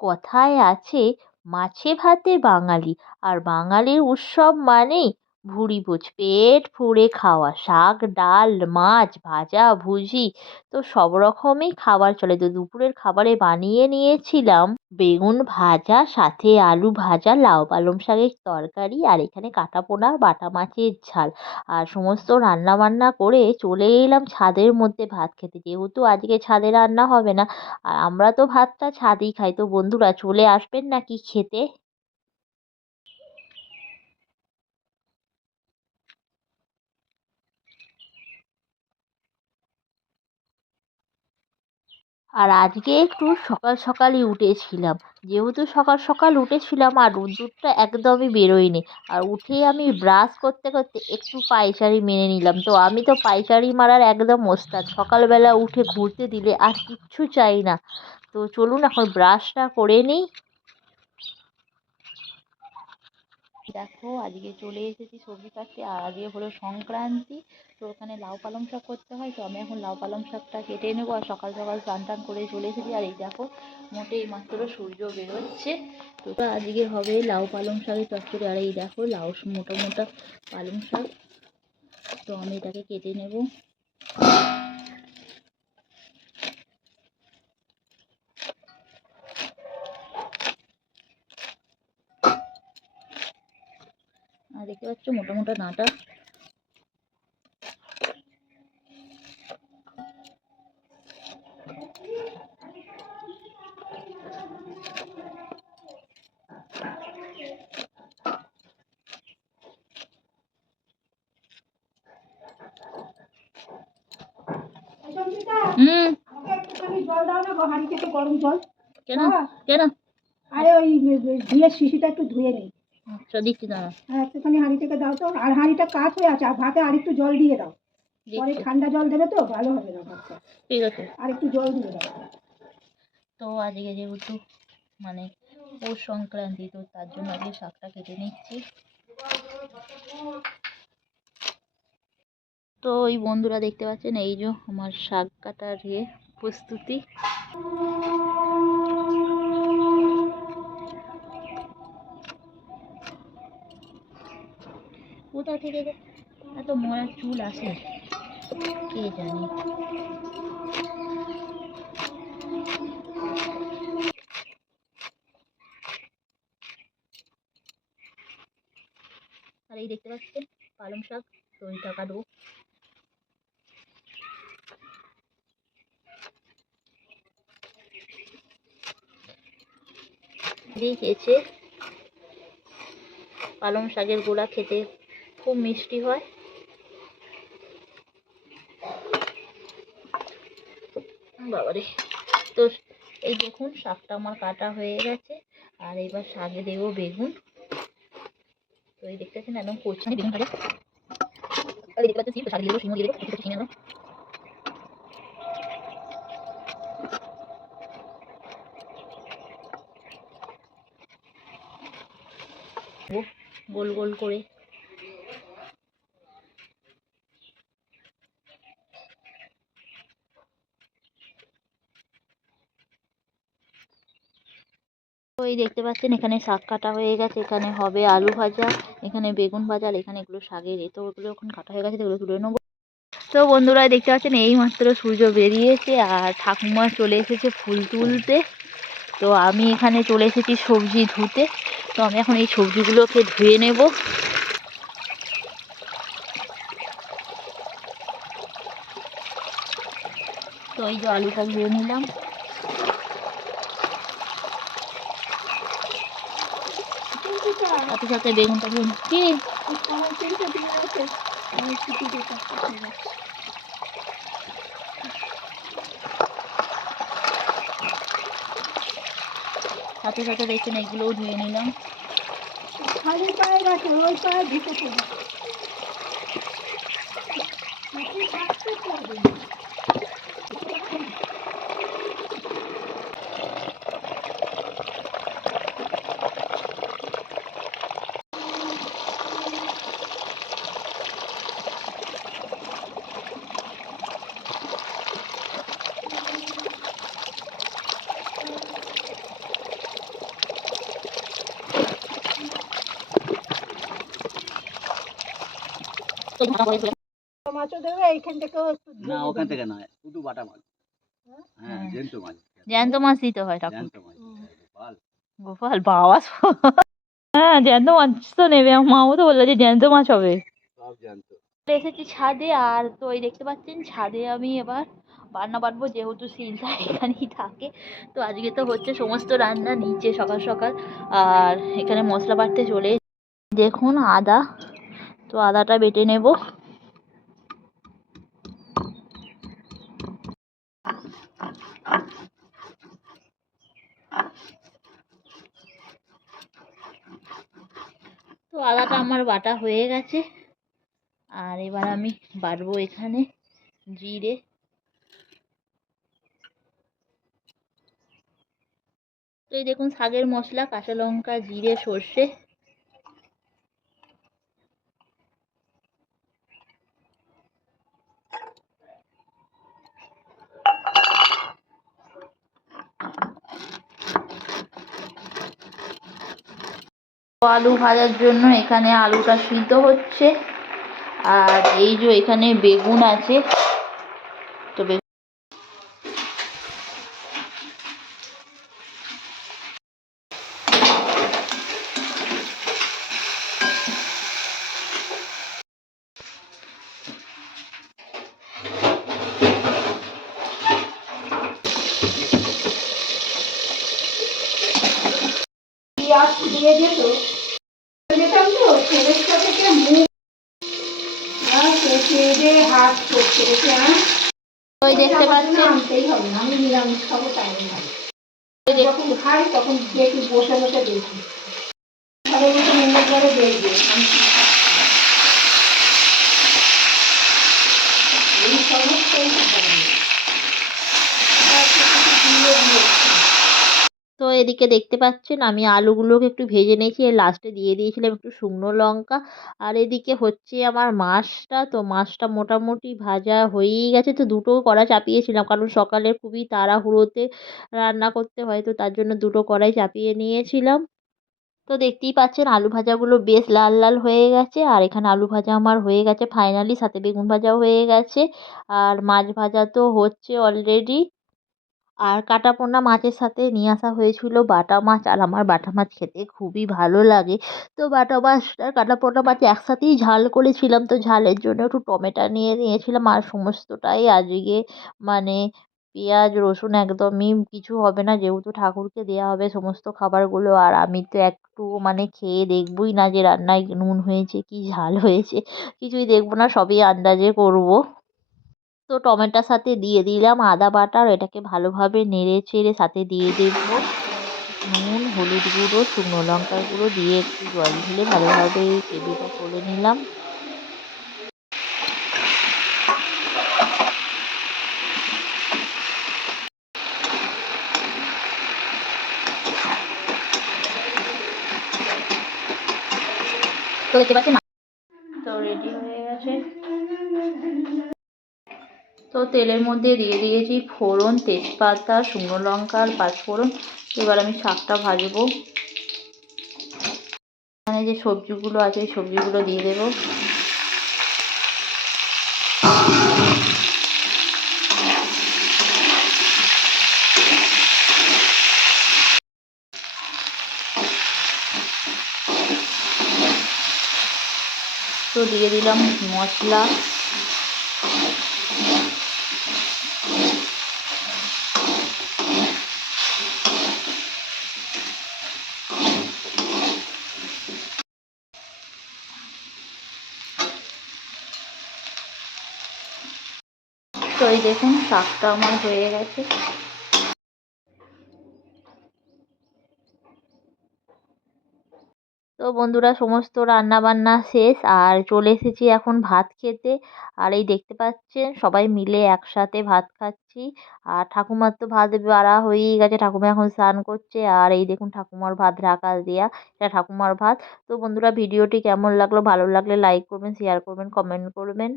কথায় আছে মাছে ভাতে বাঙালি আর বাঙালির উৎসব মানেই ভুরিভোজ পেট ভরে খাওয়া, শাক, ডাল, মাছ, ভাজা, ভুজি, তো সব রকমই খাবার চলে। তো দুপুরের খাবারে বানিয়ে নিয়েছিলাম বেগুন ভাজা, সাথে আলু ভাজা, লাউ পালং শাকের তরকারি, আর এখানে কাটা পোনা বাটা মাছের ঝাল। আর সমস্ত রান্না বান্না করে চলে এলাম ছাদের মধ্যে ভাত খেতে। যেহেতু আজকে ছাদে রান্না হবে না, আর আমরা তো ভাতটা ছাদেই খাই। তো বন্ধুরা চলে আসবেন নাকি খেতে? আর আজকে একটু সকাল সকালই উঠেছিলাম। যেহেতু সকাল সকাল উঠেছিলাম আর রোদ্দুরটা একদমই বেরোয়নি, আর উঠে আমি ব্রাশ করতে করতে একটু পায়চারি মেরে নিলাম। তো আমি তো পায়চারি মারার একদম ওস্তাদ। সকালবেলা উঠে ঘুরতে দিলে আর কিচ্ছু চাই না। তো চলুন এখন ব্রাশটা করে নিই। দেখো, আজকে চলে এসেছি সবজি কাটতে, আর আজকে হলো সংক্রান্তি, তো ওখানে লাউ পালং শাক করতে হয়, তো আমি এখন লাউ পালং শাকটা কেটে নেব, আর সকাল সকাল স্নান টান করে চলে এসেছি, আর এই দেখো, মোটেই মাত্র সূর্য বেরোচ্ছে। তো আজকে হবে লাউ পালং শাকের চচ্চড়ি আর এই দেখো, লাউ মোটা মোটা পালং শাক, তো আমি এটাকে কেটে নেব। দেখতে পাচ্ছ মোটা মোটা ডাঁটা হুম। জল দাও না হাঁড়ি থেকে গরম জল। কেন? হ্যাঁ। কেন? আরে ওই ঘিয়ের শিশিটা একটু ধুয়ে নেই দিচ্ছি দাঁড়া হ্যাঁ একটুখানি হাঁড়ি থেকে দাও তো। আর হাঁড়িটা কাজ হয়ে আছে আর ভাতে আর একটু জল দিয়ে দাও। পরে ঠান্ডা জল দেবে তো ভালো হবে না ভাতটা। ঠিক আছে। আর একটু জল দিয়ে দাও। তো আজকে যেহেতু মানে পৌষ সংক্রান্তি তো তার জন্য আজকে শাকটা কেটে নিচ্ছি। তো ওই বন্ধুরা দেখতে পাচ্ছেন এই যে আমার শাক কাটার ইয়ে প্রস্তুতি। থেকে এত মরা চুল আসে, কে জানে? আর এই দেখতে পাচ্ছেন, পালং শাক তো এইটা কাটবো দেখেছে পালং শাকের গোলা খেতে। খুব মিষ্টি হয়। বাবারে তো এই দেখুন শাকটা আমার কাটা হয়ে গেছে, আর এবার শাকে দেবো বেগুন। তো এই দেখতে পাচ্ছেন একদম কচি বেগুন ভাজা। আর এই দেখতে পাচ্ছেন সিম তো শাকে দিয়ে দিয়ে গোল গোল করে এই দেখতে পাচ্ছেন, এখানে শাক কাটা হয়ে গেছে, এখানে হবে আলু ভাজা, এখানে বেগুন ভাজা, আর এখানে এগুলো শাকের এ তো ওগুলো এখন কাটা হয়ে গেছে, তো তুলে নেব। তো বন্ধুরা দেখতে পাচ্ছেন, এই মাত্র সূর্য বেরিয়েছে, আর ঠাকুমা চলে এসেছে ফুল তুলতে। তো আমি এখানে চলে এসেছি সবজি ধুতে, তো আমি এখন এই সবজিগুলোকে ধুয়ে নেব। তো এই যে আলুটা ধুয়ে নিলাম। সাথে সাথে বেগুনটা নি- কি? সাথে সাথে দেখছেন এগুলোও ধুয়ে নিলাম। খালি পায়ে গেছে ওই পায়ে ঢুকেছে মাছও দেবে এইখান থেকেও একটু না ওখান থেকে নয় শুধু বাটা মাছ। হ্যাঁ হ্যাঁ। জ্যান্ত মাছ। জ্যান্ত মাছ দিতে হয় ঠাকুর। জ্যান্ত মাছ। গোপাল। গোপাল বাবা হ্যাঁ জ্যান্ত মাছ তো নেবে। মাও তো বলল যে জ্যান্ত মাছ হবে। সব জ্যান্ত। এসেছি ছাদে আর তো এই দেখতে পাচ্ছেন ছাদে আমি এবার রান্না বাটবো যেহেতু শিলটা এখানেই থাকে। তো আজকে তো হচ্ছে সমস্ত রান্না নিচে সকাল সকাল আর এখানে মশলা বাটতে চলে। দেখুন আদা তো আদাটা বেটে নেব। তো আদাটা আমার বাটা হয়ে গেছে। আর এবার আমি বাটবো এখানে জিরে। তো এই দেখুন, শাকের মশলা, কাঁচা লঙ্কা, জিরে, সর্ষে আলু ভাজার জন্য এখানে আলুটা সিদ্ধ হচ্ছে। আর এই যে এখানে বেগুন আছে তো বেগুন পেঁয়াজ দিয়ে যেত যেতাম তো ফেরেস্তা থেকে মুখ হাত করছে হবে আমি নিরামিষ খাব তাই ভাই যখন খাই, তখন দেখি বসে দেখি ঘরে বসে মনে করে খাই খেতে হবে। আর কিছু কিছু দিয়ে দিয়েছি। তো এদিকে দেখতে পাচ্ছেন, আমি আলুগুলোকে একটু ভেজে নিয়েছি। এর লাস্টে দিয়ে দিয়েছিলাম একটু শুকনো লঙ্কা। আর এদিকে হচ্ছে আমার মাছটা, তো মাছটা মোটামুটি ভাজা হয়েই গেছে। তো দুটো কড়া চাপিয়েছিলাম, কারণ সকালে খুবই তাড়াহুড়োতে রান্না করতে হয়, তো তার জন্য দুটো কড়াই চাপিয়ে নিয়েছিলাম। তো দেখতেই পাচ্ছেন, আলু ভাজাগুলো বেশ লাল লাল হয়ে গেছে। আর এখানে আলু ভাজা আমার হয়ে গেছে ফাইনালি সাথে বেগুন ভাজাও হয়ে গেছে। আর মাছ ভাজা তো হচ্ছে অলরেডি আর কাটা পোনা মাছের সাথে নিয়ে আসা হয়েছিল বাটা মাছ আর আমার বাটা মাছ খেতে খুবই ভালো লাগে। তো বাটা মাছ আর কাটা পোনা মাছ একসাথেই ঝাল করেছিলাম। তো ঝালের জন্য একটু টমেটো নিয়ে নিয়েছিলাম আর সমস্তটাই আজকে মানে পেঁয়াজ, রসুন একদমই কিছু হবে না। যেহেতু ঠাকুরকে দেওয়া হবে সমস্ত খাবারগুলো আর আমি তো একটু মানে খেয়ে দেখবই না যে রান্নায় নুন হয়েছে কি ঝাল হয়েছে। কিছুই দেখব না, সবই আন্দাজে করব। তো টমেটোর সাথে দিয়ে দিলাম আদা বাটা আর এটাকে ভালোভাবে নেড়ে চেড়ে সাথে দিয়ে দেব। নুন, হলুদ গুঁড়ো, শুকনো লঙ্কার গুঁড়ো দিয়ে একটু জল ঢেলে ভালোভাবে গ্রেভিটা করে নিলাম। তো দেখতে পাচ্ছেন তো তেলের মধ্যে দিয়ে দিয়েছি ফোড়ন, তেজপাতা, শুকনো লঙ্কা আর পাঁচফোড়ন এবার আমি শাকটা ভাজবো। এখানে যে সবজিগুলো আছে সবজিগুলো দিয়ে দেবো। তো দিয়ে দিলাম মশলা। তো এই দেখুন, শাকটা আমার হয়ে গেছে। তো বন্ধুরা, সমস্ত রান্না বান্না শেষ, আর চলে এসেছি এখন ভাত খেতে। আর এই দেখতে পাচ্ছেন, সবাই মিলে একসাথে ভাত খাচ্ছি। আর ঠাকুমার তো ভাত বাড়া হয়েই গেছে, ঠাকুমা এখন স্নান করছে। আর এই দেখুন, ঠাকুমার ভাত ঢাকা দেওয়া এটা ঠাকুমার ভাত। তো বন্ধুরা, ভিডিওটি কেমন লাগল, ভালো লাগলে লাইক করবেন শেয়ার করবেন কমেন্ট করবেন।